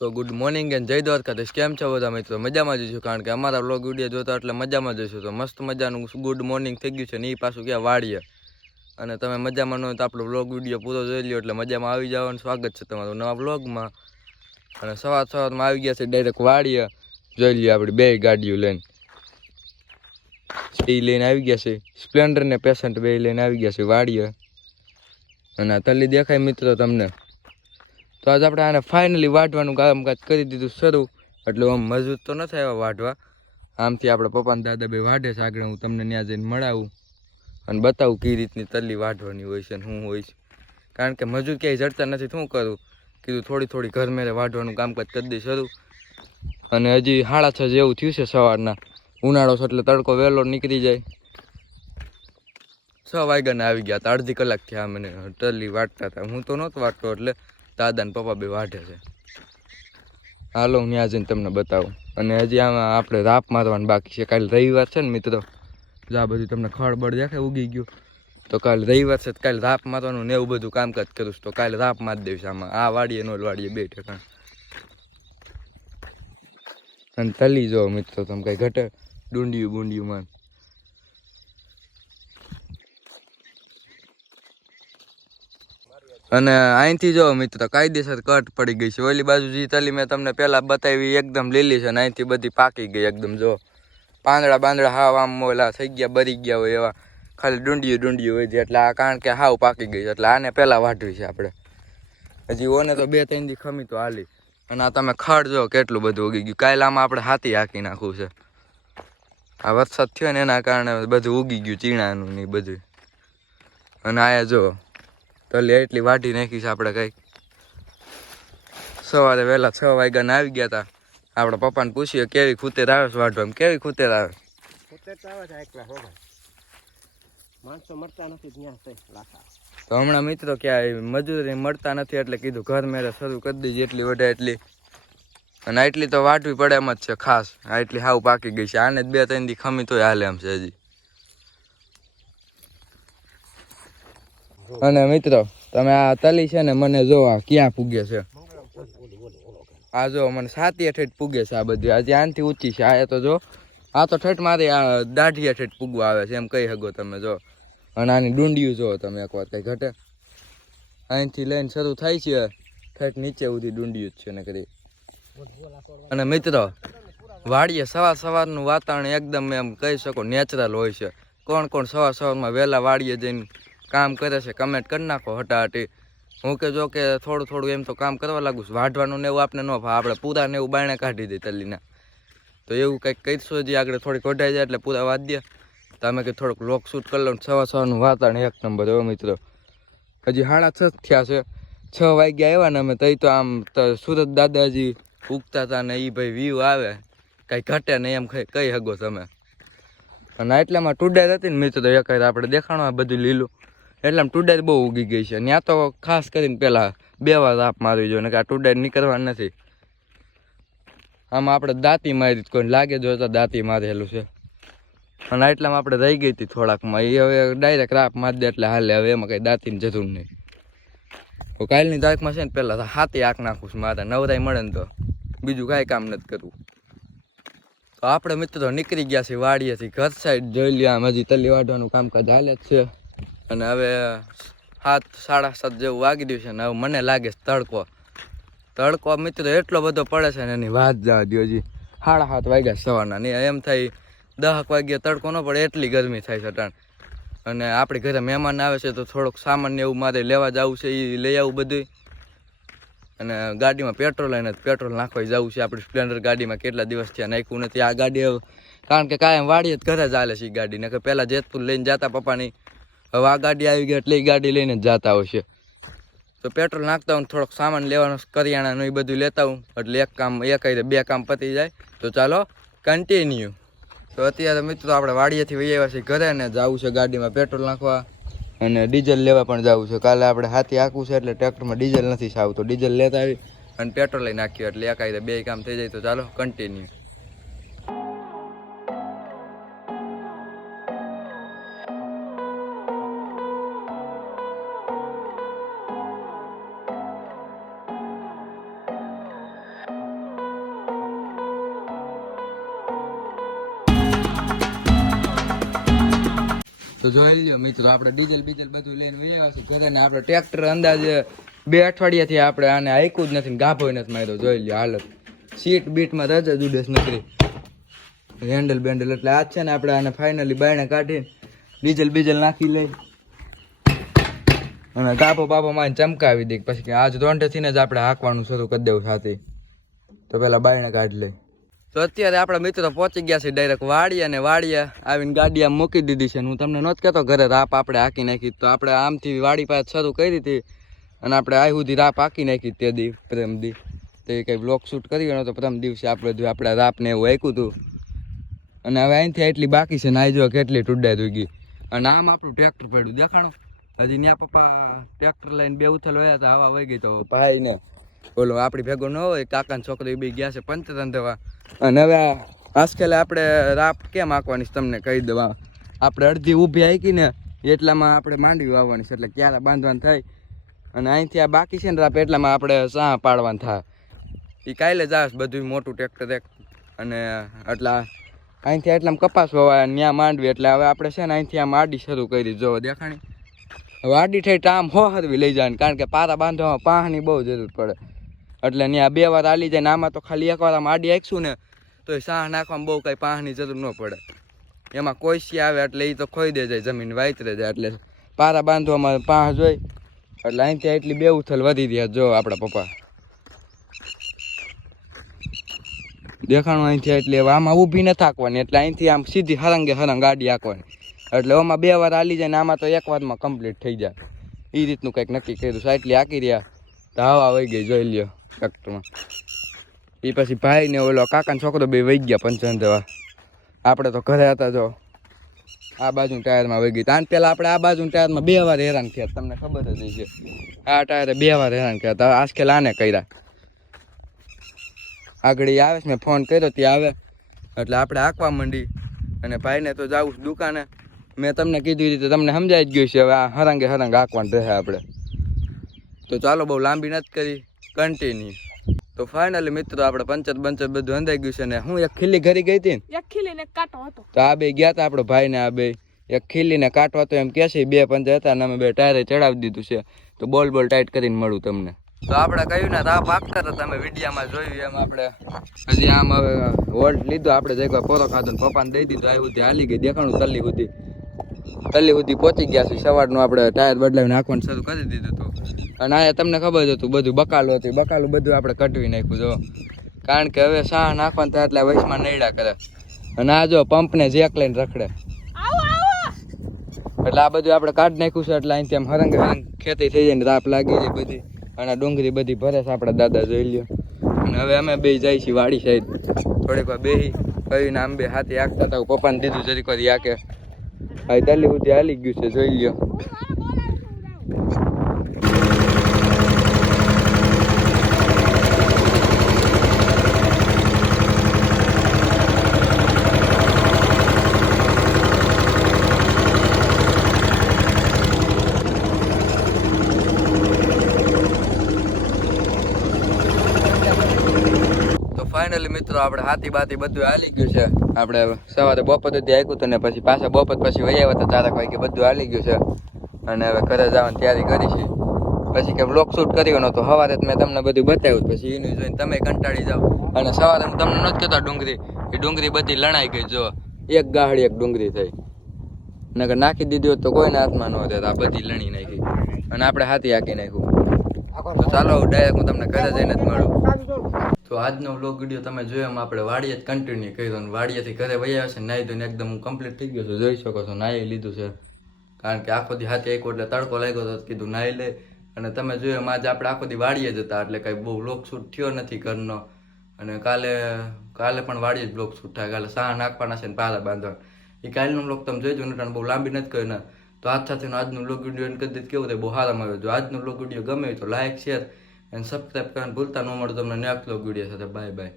તો good morning and જય દ્વારકાધીશ. કેમ છો બધા મિત્રો? મજામાં જ છું, કારણ કે અમારા વ્લોગ વિડીયો જોતા એટલે મજામાં જ છું. તો મસ્ત મજાનું ગુડ મોર્નિંગ થઈ ગયું છે ને એ પાછું ક્યાં વાળીએ. અને તમે મજામાં ન હોય તો આપણો વ્લોગ વિડીયો પૂરો જોઈ લ્યો એટલે મજામાં આવી જવાનું સ્વાગત છે તમારું નવા વ્લોગમાં. અને સવારમાં આવી ગયા છે ડાયરેક્ટ વાળીએ. જોઈ લઈએ આપણી બે ગાડીઓ લઈને આવી ગયા છે. સ્પ્લેન્ડર ને પેશન્ટ બે લઈને આવી ગયા છે વાળીએ. અને આ તલી દેખાય મિત્રો તમને. તો આજ આપણે આને ફાઇનલી વાઢવાનું કામકાજ કરી દીધું શરૂ. એટલે આમ મજબૂત તો નથી આવ્યા વાઢવા. આમથી આપણે પપ્પાને દાદા બે વાઢે છે. આગળ હું તમને ત્યાં જઈને મળાવું અને બતાવું કઈ રીતની તલ્લી વાઢવાની હોય છે ને શું હોય છે. કારણ કે મજૂર ક્યાંય જડતા નથી. શું કરું, કીધું થોડી ઘર મેરે વાઢવાનું કામકાજ કરી દઈ શરૂ. અને હજી 6:30 જેવું થયું છે સવારના. ઉનાળો છે એટલે તડકો વહેલો નીકળી જાય. 6 વાગ્યાના આવી ગયા હતા. અડધી કલાક થયા મને તલ્લી વાટતા હતા. હું તો નહોતો વાટતો એટલે દાદા ને પપ્પા બે વાઢે છે. હાલો હું ત્યાં જઈને તમને બતાવું. અને હજી આમાં આપણે રાપ મારવાનું બાકી છે. કાલે રવિવાર છે ને મિત્રો. આ બધું તમને ખળબળ દેખાય ઉગી ગયું. તો કાલે રવિવાર છે, કાલે રાપ મારવાનું ને એવું બધું કામકાજ કરું. તો કાલે રાપ મારી દઈશ આમાં. આ વાડીએ નો વાડીએ બે ઠેકાણ. અને તલી જો મિત્રો તમે કઈ ઘટે ડુંડિયું માં. અને અહીંથી જો મિત્રો કાયદેસર કટ પડી ગઈ છે. ઓલી બાજુ જે તલી મેં તમને પેલા બતાવી એકદમ લીલી છે. અને અહીંથી બધી પાકી ગઈ એકદમ. જો પાંદડા હાવ આમ ઓલા થઈ ગયા, બરી ગયા હોય એવા. ખાલી ડુંડિયું હોય છે. એટલે આ કારણ કે હાવ પાકી ગઈ છે. એટલે આને પેલા વાઢવી છે આપણે. હજી ઓને તો 2-3 દી ખમી તો હાલી. અને આ તમે ખડ જો કેટલું બધું ઉગી ગયું. કાલે આમાં આપણે હાથી હાકી નાખવું છે. આ વરસાદ થયો ને એના કારણે બધું ઉગી ગયું, ચીણાનું ને બધું. અને આયા જો તલી એટલી વાઢી નાખી છે આપણે. કઈ સવારે વહેલા 6 વાગ્યાના આવી ગયા હતા. આપણા પપ્પાને પૂછીએ કેવી ખૂતેર આવે છે વાઢવામાં. કેવી ખૂતેર આવે? તો હમણાં મિત્રો ક્યાં મજૂરી મળતા નથી એટલે કીધું ઘર મેરે શરૂ કરી દીધી. જેટલી વઢે એટલી. અને એટલી તો વાટવી પડે એમ જ છે ખાસ. આ એટલી હાવ પાકી ગઈ છે. આને જ 2-3 દી ખમી તોય હાલે એમ છે હજી. અને મિત્રો તમે આ તલી છે ને મને જો આ ક્યાં પૂગે છે. આ જો મને 7 ઠેઠ પૂગે છે આ બધી. હજી આનથી ઊંચી છે. આ તો જો આ તો ઠેઠ મારી આ દાઢીયા ઠેઠ પૂગવા આવે છે એમ કહી શકો તમે. જો અને આની ડુંડિયું જો તમે એક વાર કઈ ઘટે. અહીંથી લઈને શરૂ થાય છે ઠેઠ નીચે સુધી ડુંડિયું જ છે ને કરી. અને મિત્રો વાડીએ સવારનું વાતાવરણ એકદમ એમ કહી શકો નેચરલ હોય છે. કોણ સવારમાં વહેલા વાડીએ જઈને કામ કરે છે કમેન્ટ કરી નાખો હટાહટી. હું કે જો કે થોડું એમ તો કામ કરવા લાગુ છું. વાઢવાનું ને એવું આપણે ન ભાવે. આપણે પૂરા ને એવું બાયણે કાઢી દઈએ તલીના. તો એવું કંઈક કહીશું હજી આગળ થોડીક કઢાઈ જાય એટલે પૂરા વાદ દે. તો અમે કે થોડુંક લોક શૂટ કરી લઉં. સવારનું વાતાવરણ એક નંબર હોય મિત્રો. હજી 6:30 થયા છે. 6 વાગ્યા આવ્યા ને અમે તઈ તો આમ સુરત દાદાજી ઉગતા હતા ને એ ભાઈ વ્યૂ આવે કઈ ઘટે ને એમ કહી શકો તમે. અને એટલામાં ટુડાર હતી ને મિત્રો એકાદ આપણે દેખાણું બધું લીલું. એટલે ટુડાર બહુ ઉગી ગઈ છે. ત્યાં તો ખાસ કરીને પેલા 2 વાર રાપ મારવી જોઈએ ને કે આ ટુડાર નીકળવા નથી. આમાં આપણે દાંતી મારી કોઈ લાગે જો તો દાંતી મારેલું છે. અને એટલામાં આપણે રહી ગઈ હતી થોડાકમાં. એ હવે ડાયરેક્ટ રાપ મારી દે એટલે હાલે. હવે એમાં કઈ દાંતીની જરૂર નહીં. તો કાલની તારીખમાં છે ને પેલા હાથી આંખ નાખું છું મારે. નવરાઈ મળે ને તો બીજું કાંઈ કામ નથી કરવું. તો આપણે મિત્રો નીકળી ગયા છીએ વાડીએથી ઘર સાઈડ. જોઈ લ્યો આમ હજી તલી વાઢવાનું કામકાજ હાલે જ છે. અને હવે 7, 7:30 જેવું વાગી ગયું છે ને હવે મને લાગે તડકો મિત્રો એટલો બધો પડે છે ને એની વાત જવા દો. હજી 7:30 વાગ્યા સવારના. ને એમ થાય 10 વાગ્યા તડકો ન પડે એટલી ગરમી થાય છે ટાણ. અને આપણી ઘરે મહેમાન આવે છે તો થોડુંક સામાન એવું મારે લેવા જવું છે. એ લઈ આવું બધું. અને ગાડીમાં પેટ્રોલ નાખવા જવું છે. આપણી સ્પ્લેન્ડર ગાડીમાં કેટલા દિવસ થયા નાખ્યું નથી. આ ગાડી કારણ કે કાયમ વાડીએ જ ઘરે જ હાલે છે એ ગાડીને. કે પહેલાં જેતપુર લઈને જતા પપ્પાની. હવે આ ગાડી આવી ગઈ એટલે એ ગાડી લઈને જ જતા હોય છે. તો પેટ્રોલ નાખતા હું થોડોક સામાન લેવાનો કરિયાણાનું એ બધું લેતા હું. એટલે બે કામ પતી જાય. તો ચાલો કન્ટિન્યુ. તો અત્યારે મિત્રો આપણે વાડીએથી વહી આવ્યા છીએ ઘરે ને જવું છે ગાડીમાં પેટ્રોલ નાખવા. અને ડીઝલ લેવા પણ જવું છે. કાલે આપણે હાથી હાંકવું છે એટલે ટ્રેક્ટરમાં ડીઝલ નથી સાવ. તો ડીઝલ લેતા આવી અને પેટ્રોલ લઈ નાખ્યું એટલે બે કામ થઈ જાય. તો ચાલો કન્ટિન્યુ. તો જોઈ લ્યો મિત્રો, આપણે ડીઝલ બીજલ બધું લઈને વહી આવશું ઘરે ને આપણે ટ્રેક્ટર અંદાજે 2 અઠવાડિયાથી આપણે આને હાંક્યું જ નથી, ગાભો નથી માર્યો. જોઈ લ્યો હાલત, સીટ બીટમાં રજ જ ઉડેસ નથી, હેન્ડલ બેન્ડલ. એટલે આજ છે ને આપણે આને ફાઇનલી બાયણે કાઢીને ડીઝલ બીજલ નાખી લઈ અને ગાભો બાભો માં ચમકાવી દઈ. પછી આજ દોંઢેથી જ આપણે હાંકવાનું શરૂ કરી દેવું સાથે. તો પેલા બાયણે કાઢી લઈ. તો અત્યારે આપણા મિત્રો પહોંચી ગયા છે ડાયરેક્ટ વાડીએ, અને વાડીએ આવીને ગાડી આમ મૂકી દીધી છે. હું તમને નહોતો કહેતો ઘરે રાપ આપણે હાંકી નાખી. તો આપણે આમથી વાડી પાસે શરૂ કરી હતી અને આપણે આ સુધી રાપ હાંકી નાખી તે દી પ્રથમ દી. તો એ કંઈ બ્લોક શૂટ કરી નહોતો પ્રથમ દિવસે આપણે રાપને એવું હાંક્યું હતું. અને હવે અહીંથી એટલી બાકી છે ને, આ જો કેટલી ટુડાઈ થઈ ગઈ. અને આમ આપણું ટ્રેક્ટર પડ્યું દેખાણું. હજી ત્યાં પપ્પા ટ્રેક્ટર લઈને 2 ઉથલ વયા હતા, હવા વહી ગઈ. તો ભાઈ ને બોલો આપણી ભેગો ન હોય, કાકાને છોકરો એ બી ગયા છે પંચતન દેવા. અને હવે આજકાલ આપણે રાપ કેમ હાંકવાની તમને કહી દેવા. આપણે અડધી ઊભી હાંકી ને એટલામાં આપણે માંડવી વાવવાની છે, એટલે ક્યારે બાંધવાનું થાય. અને અહીંથી આ બાકી છે ને રાપ, એટલામાં આપણે સાહ પાડવાનું થાય. એ કાલે જ આવે બધું મોટું ટ્રેક્ટર એક. અને એટલા અહીંથી એટલામાં કપાસ વાવાય, ત્યાં માંડવી. એટલે હવે આપણે છે ને અહીંથી આમ આડી શરૂ કરી. જો દેખાણી હવે આડી થઈ આમ હોહરવી લઈ જવાની, કારણ કે પારા બાંધવામાં પાહની બહુ જરૂર પડે. એટલે ત્યાં 2 વાર આલી જાય ને આમાં તો ખાલી 1 વાર આમ આડી હાંકશું ને તો એ સાહ નાખવામાં બહુ કાંઈ પાહની જરૂર ન પડે. એમાં કોઈસી આવે એટલે એ તો ખોઈ દે જાય, જમીન વાતરે જાય. એટલે પારા બાંધવામાં પાહ જોઈ એટલે અહીંથી એટલી 2 ઉથલ વધી રહ્યા. જો આપણા પપ્પા દેખાણું અહીંથી એટલે આમાં ઊભી ન થાકવાની. એટલે અહીંથી આમ સીધી હરંગે હરંગ ગાડી હાંકવાની. એટલે આમાં 2 વાર હાલી જાય ને આમાં તો 1 વારમાં કમ્પ્લીટ થઈ જાય. એ રીતનું કંઈક નક્કી કર્યું. સાઈટલી હાંકી રહ્યા તો હવા વહી ગઈ. જોઈ લ્યો ટ્રેક્ટરમાં. એ પછી ભાઈ ને ઓલો કાકાનો છોકરો બે વહી ગયા પંચન દેવા. આપણે તો ઘરે હતા. જો આ બાજુ ટાયરમાં વહી ગઈ. આને પેલા આપણે આ બાજુ ટાયરમાં 2 વાર હેરાન થયા, તમને ખબર જ છે. આ ટાયરે 2 વાર હેરાન થયા હતા. આજકાલ આને કર્યા. આગળ એ આવે છે, મેં ફોન કર્યો ત્યાં આવે એટલે આપણે હાંકવા માંડી. અને ભાઈને તો જાવું દુકાને. મેં તમને કીધું રીતે તમને સમજાઈ જ ગયું છે. હવે આ હરંગે હરંગ હાંકવાનું રહે આપણે. તો ચાલો બહુ લાંબી નથી કરી, કન્ટિન્યુ. તો ફાઇનલી મિત્રો આપણે પંચર બધું અંદાઈ ગયું છે. ને હું એક ખીલી ઘરી ગઈ હતી ને, એક ખીલીને કાંટો હતો. તો આ બે ગયા હતા આપણો ભાઈ ને આ બે. એક ખીલીને કાંટો હતો એમ કે છે, 2 પંચર હતા ને અમે 2 ટાયરે ચડાવી દીધું છે. તો બોલ ટાઈટ કરીને મળું તમને. તો આપણે કહ્યું ને રાપ હાંકતા હતા, તમે વિડીયામાં જોયું એમ. આપણે હજી આમ હવે વોલ્ટ લીધો આપણે, જગ્યા પોરો ખાધો ને પપ્પાને દઈ દીધો. આવી સુધી હાલી ગઈ. દેખાણું તલ્લી સુધી પહોંચી ગયા છે. સવારનું આપણે ટાયર બદલાવીને નાખવાનું શરૂ કરી દીધું હતું. અને આ તમને ખબર જ હતું બધું બકાલું હતું. બકાલું બધું આપણે કટવી નાખ્યું. જો કારણ કે હવે સાહ નાખવાનું થાય એટલે વૈશમાં નૈડા કરે. અને આ જો પંપને જેક લઈને રખડે. એટલે આ બધું આપણે કાઢી નાખ્યું છે. એટલે અહીંથી આમ હરંગ હરંગ ખેતી થઈ જાય ને રાપ લાગી જાય બધી. અને ડુંગળી બધી ભરે છે આપણા દાદા. જોઈ લ્યો. અને હવે અમે બે જઈએ છીએ વાડી સાઈડ. થોડીક વાર બેસી કહીને આમ બે હાથી હાંકતા હતા. પપ્પાને દીધું જરીક વાર હાકે. હવે તલ્લી સુધી હાલી ગયું છે. જોઈ લ્યો. ફાઇનલી મિત્રો આપણે હાથી બાથી બધું હાલી ગયું છે. આપણે સવારે બપોર સુધી હાંક્યું હતું ને પછી પાછા બપોર પછી વહી આવ્યા હતા 4 વાગે. બધું હાલી ગયું છે. અને હવે ઘરે જવાની તૈયારી કરી છે. પછી કે બ્લોગ શૂટ કર્યો નહોતો. સવારે મેં તમને બધું બતાવ્યું. પછી એનું જોઈને તમે કંટાળી જાઓ. અને સવારે હું તમને નથી કહેતો ડુંગળી, એ ડુંગળી બધી લણાઈ ગઈ. જો એક ગાહડી એક ડુંગળી થઈ. નકર નાખી દીધી હોત તો કોઈને હાથમાં ન હોત. આ બધી લણી નાખી અને આપણે હાથી હાંકી નાખ્યું. તો ચાલો ડાયરેક્ટ હું તમને ઘરે જઈને જ મળું. તો આજનો વ્લોગ વિડીયો તમે જોયો એમ આપણે વાડીએ જ કન્ટિન્યુ કર્યો. વાડીએથી ઘરે વહી આવ્યા છે. નાહી ધોઈને એકદમ કમ્પ્લીટ થઈ ગયો છું. જોઈ શકો છો નાહી લીધું છે. કારણ કે આખો દી હાથે એક એટલે તડકો લાગ્યો તો કીધું નાહી લે. અને તમે જોયો એમ આજે આપણે આખો દી વાડીએ જ હતા. એટલે કાંઈ બહુ વ્લોગ શૂટ થયો નથી ઘરનો. અને કાલે પણ વાડીએ જ વ્લોગ શૂટ થાય. કાલે સાહ નાખવાના છે ને પારા બાંધવાના. એ કાલનો વ્લોગ તમે જોઈજો ને, બહુ લાંબી નથી કર્યો ને. તો આજ સાથેનો આજનો વ્લોગ વિડીયો એને કરી કેવું થાય બહુ સારામાં આવ્યો. જો આજનો વ્લોગ વિડીયો ગમે તો લાઈક શેર અને સબસ્ક્રાઈબ કરવાનું ભૂલતા ન મળે તમને નેક્સ્ટ વ્લોગ વિડીયો સાથે. Bye bye.